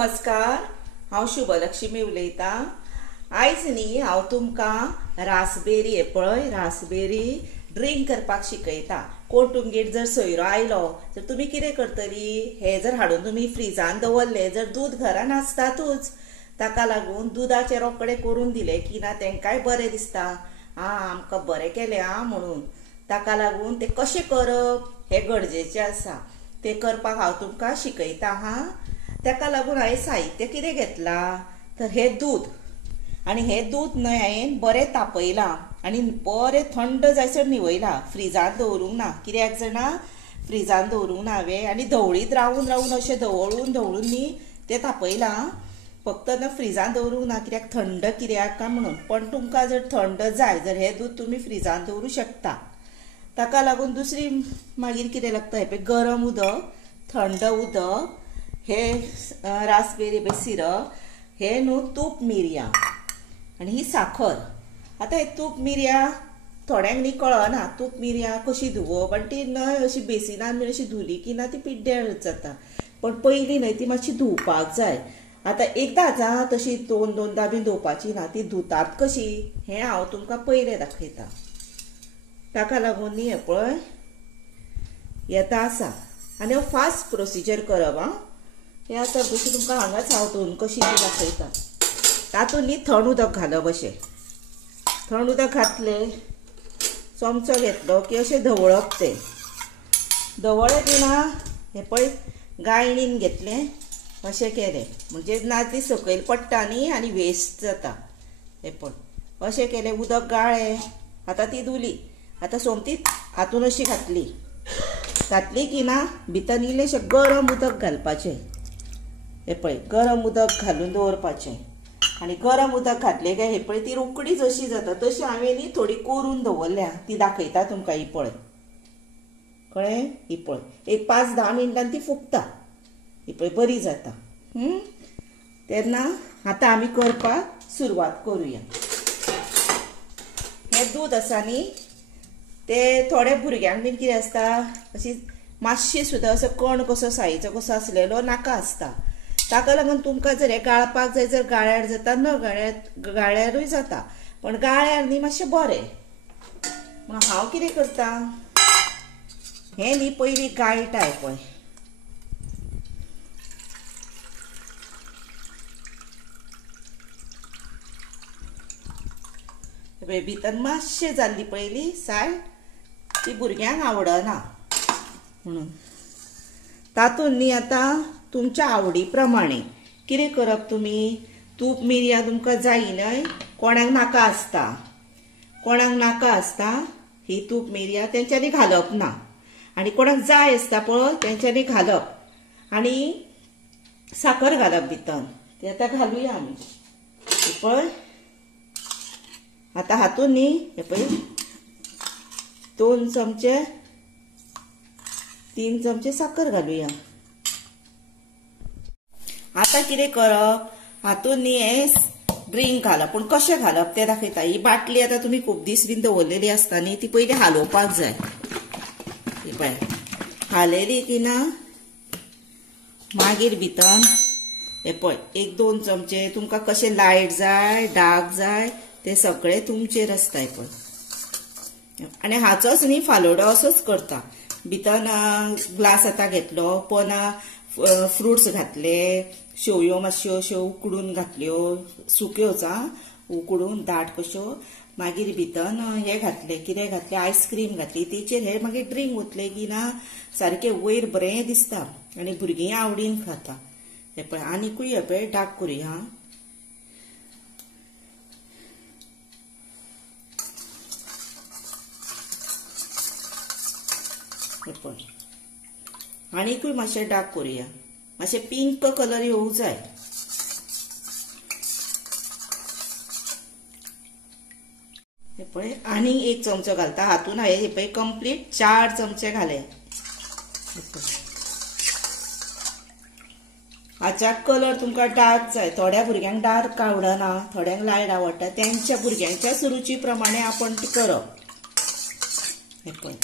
नमस्कार, हांव शुभलक्ष्मी उलयतां। आयज न्ही हांव तुमकां रासबेरी हे पळय रासबेरी ड्रिंक करपाक शिकयता। कोण तुमगेर जर सोयरो आयलो तर तुमी कितें करतली, हे जर हाडून तुमी फ्रिजान दवरले, जर दूद घरान आसतातूच, ताका लागून दुधाचे रोकडे करून दिले की ना तेंकाय बरें दिसता, आमकां बरें केलें म्हणून। ताका लागून ते कशें करप हे गरजेचें आसा, ते करपाक हांव तुमकां शिकयता। ताका लागून हांवें साहित्य कितें घेतलां तर हे दूध, आनी हे दूध न्हय हांवें बरें तापयलां आनी बरें थंड जायसर निवयलां, फ्रिजान दवरूंक ना। कित्याक जाणा फ्रिजान दवरूंक ना हांवें, आनी धवळीत रावून अशें धवळून न्ही तें तापयलां। फक्त ना फ्रिजान दवरूंक ना, कित्याक थंड कित्याक काय म्हणून। पण तुमकां जर थंड जाय जर हे दूध तुमी फ्रिजान दवरूं शकता। ताका लागून दुसरी मागीर कितें लागता, हे पळय गरम उदक, थंड उदक, हे रासबेरी सिरप, हे न्हू तूप मिरयां आनी ही साखर। आतां हे तूप मिरयां थोड्यांक न्ही कळना तूप मिरयां कशी धुवप, आनी ती न्हय अशी बेसिनान बी अशी धुली की ना ती पिड्ड्यार जाता। पण पयलीं न्हय ती मातशी धुवपाक जाय। आतां एकदांच तशी दोनदां बी धुवपाची ना, ती धुतात कशी हें हांव तुमकां पयलें दाखयतां। ताका लागून न्ही हे पळय येता आसा, आनी हांव फास्ट प्रोसिजर करप हें आतां जशी तुमकां हांगाच हांव धुवन कशी ती दाखयता। तातूंत न्ही थंड उदक घालप, अशें थंड उदक घातलें, चमचो घेतलो की अशें धवळप तें। धवळ्ळें की ना हें पळय गाळणीन घेतलें, अशें केलें म्हणजे ना ती सकयल पडटा न्ही आनी वेस्ट जाता। हें पळय अशें केलें, उदक गाळ्ळें, आतां ती धुली। आतां सोमती हातून अशी घातली की ना भितर इल्लेशें गरम उदक घालपाचें। हे पळय गरम उदक घालून दवरपाचें, आनी गरम उदक घातलें काय हे पळय ती रोकडीच अशी जाता। तशी हांवें न्ही थोडी कोरून दवरल्या, ती दाखयता तुमकां। ही पळय कळ्ळें, ही पळय एक 5-10 मिनटान ती फुगता, ही पळय बरी जाता। तेन्ना आतां आमी करपाक सुरवात करुया। हें दूद आसा न्ही ते थोड्या भुरग्यांक बीन कितें आसता, अशी मातशी सुद्दां असो कण कसो सायेचो कसो आसलेलो नाका आसता। ताका लागून तुमकां जर हें गाळपाक जाय जर गाळ्यार जाता, न गाळ्यारूय जाता, पण गाळ्यार न्ही मातशें बरें। म्हणून हांव कितें करता, हें न्ही पयलीं गाळटा। हें पळय भितर मातशें जाल्ली पयली साय, ती भुरग्यांक आवडना म्हणून। तातूंत न्ही आतां तुमच्या आवडी प्रमाणें कितें करप, तुमी तूप मिरयां तुमकां जायी न्हय, कोणाक नाका आसता ही तूप मिरयां तेंच्यांनी घालप ना, आनी कोणाक जाय आसता पळय तेंच्यांनी घालप, आनी साखर घालप भितर। ते आतां घालुया आमी। हे पळय आतां हातून न्ही हे पळय 2 चमचे 3 चमचे साखर घालुया। आतां कितें करप, हातून न्ही हे ड्रिंक घालप, पूण कशें घालप तें दाखयता। ही बाटली आतां तुमी खूब दीस बीन दवरलेली आसता न्ही, ती पयलीं हालोवपाक जाय। ही पळय हालयली की ना मागीर भितर हे पळय 1-2 चमचे तुमकां कशें लायट जाय डार्क जाय ते सगळे तुमचेर आसता। हे पळय आनी हाचोच न्ही फालोडो असोच करता। भितर ग्लास आतां घेतलो, पोना फ्रुट्स घातले, शेवयो मातश्यो अश्यो उकडून घातल्यो, सुक्योच उकडून दाट कश्यो। मागीर भितर हे घातलें, कितें घातलें, आयस्क्रीम घातली, तेचेर हे मागीर ड्रिंक ओतलें की ना सारकें वयर बरें दिसता आनी भुरगीं आवडीन खाता। हे पळय आनीकूय हे पळय डार्क करुया। हे पळय आनीकूय मातशें डार्क करुया, मातशें पिंक कलर येवूं जाय। हे पळय आनी 1 चमचो घालता। हातून हांवें हे पळय कंप्लीट 4 चमचे घाले। हाच्या कलर तुमकां डार्क जाय, थोड्या भुरग्यांक डार्क आवडना, थोड्यांक लायट आवडटा, तेंच्या भुरग्यांच्या रुची प्रमाणे आपण ती करप। हे पळय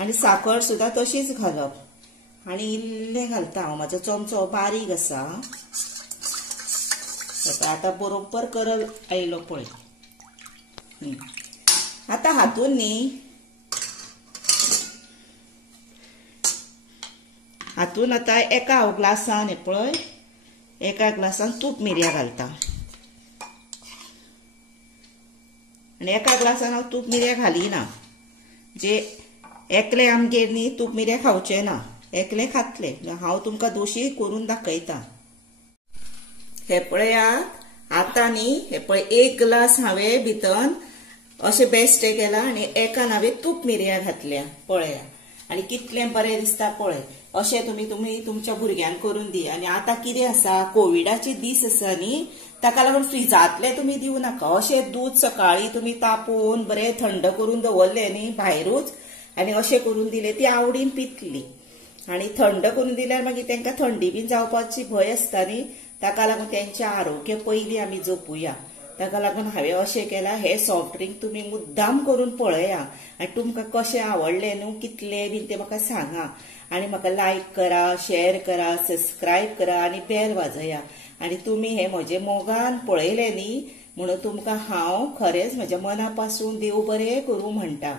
आनी साखर सुद्दां तशीच घालप, आनी इल्लें घालता हांव, म्हाजो चमचो बारीक आसा। आता बरोबर करल आयलो पळय. आता हातून न्ही हातून आता एका ग्लासान हे पळय एका ग्लासान तूप मिरयां घालता आनी एका ग्लासान हांव तूप मिरयां घालिना. जे एकले आमगेर न्ही तूप मिरयां खावचे ना, एकले खातले. हांव तुमकां दोशी करून दाखयता. हे पळयात आतां न्ही हे पळय 1 ग्लास हांवें भितन अशें बेश्टें केलां आनी एकान हांवें तूप मिरयां घातल्या पळया. आनी कितलें बरें दिसता पळय. अशें तुमी तुमच्या भुरग्यांक करून दी. आनी आतां कितें आसा कोविडाचे दीस आसा न्ही, ताका लागून फ्रिजांतले तुमी दिवं नाका. अशें दूद सकाळीं तुमी तापोवन बरें थंड करून दवरलें न्ही भायरूच आनी अशें करून दिलें ती आवडीन पितली. आनी थंड करून दिल्यार मागीर तांकां थंडी बीन जावपाची भंय आसता न्ही, ताका लागून तेंचें आरोग्य पयलीं आमी जपूया. ताका लागून हांवें अशें केलां. हे सॉफ्ट ड्रिंक तुमी मुद्दाम करून पळया आनी तुमकां कशें आवडलें न्हू कितलें बीन तें म्हाका सांगा. आनी म्हाका लायक करा, शेअर करा, सबस्क्रायब करा आनी बेल वाजया. आनी तुमी हे म्हजें मोगान पळयलें न्ही म्हणून तुमकां हांव खरेंच म्हज्या मना पासून देव बरें करूं म्हणटा.